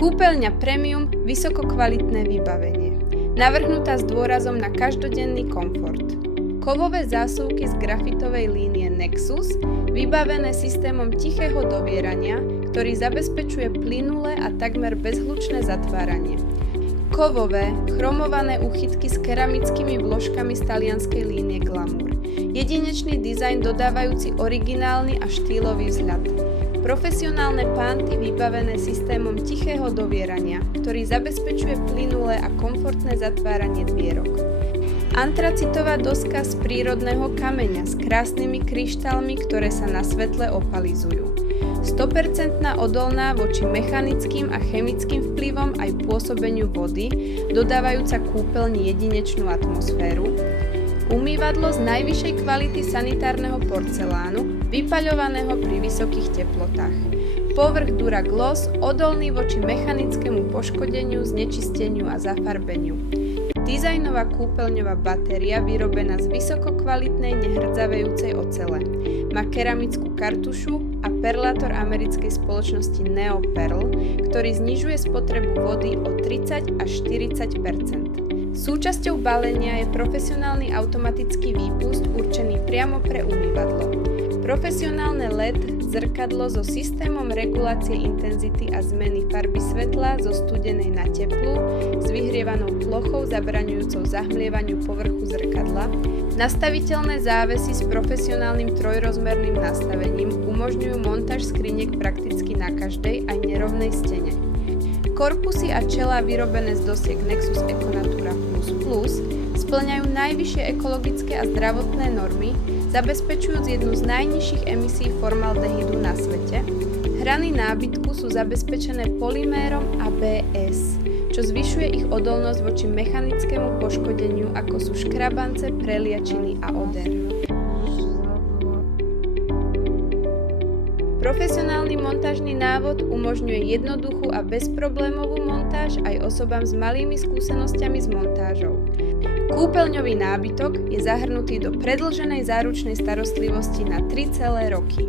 Kúpeľňa Premium, vysokokvalitné vybavenie. Navrhnutá s dôrazom na každodenný komfort. Kovové zásuvky z grafitovej línie Nexus, vybavené systémom tichého dovierania, ktorý zabezpečuje plynulé a takmer bezhlučné zatváranie. Kovové, chromované úchytky s keramickými vložkami z talianskej línie Glamour. Jedinečný dizajn dodávajúci originálny a štýlový vzhľad. Profesionálne pánty vybavené systémom tichého dovierania, ktorý zabezpečuje plynulé a komfortné zatváranie dvierok. Antracitová doska z prírodného kameňa s krásnymi kryštálmi, ktoré sa na svetle opalizujú. 100% odolná voči mechanickým a chemickým vplyvom aj pôsobeniu vody, dodávajúca kúpeľni jedinečnú atmosféru. Umývadlo z najvyššej kvality sanitárneho porcelánu, vypaľovaného pri vysokých teplotách. Povrch Duragloss, odolný voči mechanickému poškodeniu, znečisteniu a zafarbeniu. Dizajnová kúpeľňová batéria vyrobená z vysokokvalitnej nehrdzavejúcej ocele. Má keramickú kartušu a perlátor americkej spoločnosti Neoperl, ktorý znižuje spotrebu vody o 30 až 40 %. Súčasťou balenia je profesionálny automatický výpust určený priamo pre umývadlo. Profesionálne LED zrkadlo so systémom regulácie intenzity a zmeny farby svetla zo studenej na teplú, s vyhrievanou plochou zabraňujúcou zahmlievaniu povrchu zrkadla, nastaviteľné závesy s profesionálnym trojrozmerným nastavením umožňujú montáž skriniek prakticky na každej aj nerovnej stene. Korpusy a čelá vyrobené z dosiek Nexus Econatura Plus spĺňajú najvyššie ekologické a zdravotné normy, zabezpečujúc jednu z najnižších emisí formaldehydu na svete. Hrany nábytku sú zabezpečené polymérom ABS, čo zvyšuje ich odolnosť voči mechanickému poškodeniu, ako sú škrabance, preliačiny a oder. Profesionálny montážny návod umožňuje jednoduchú a bezproblémovú montáž aj osobám s malými skúsenosťami s montážou. Kúpeľňový nábytok je zahrnutý do predĺženej záručnej starostlivosti na 3 celé roky.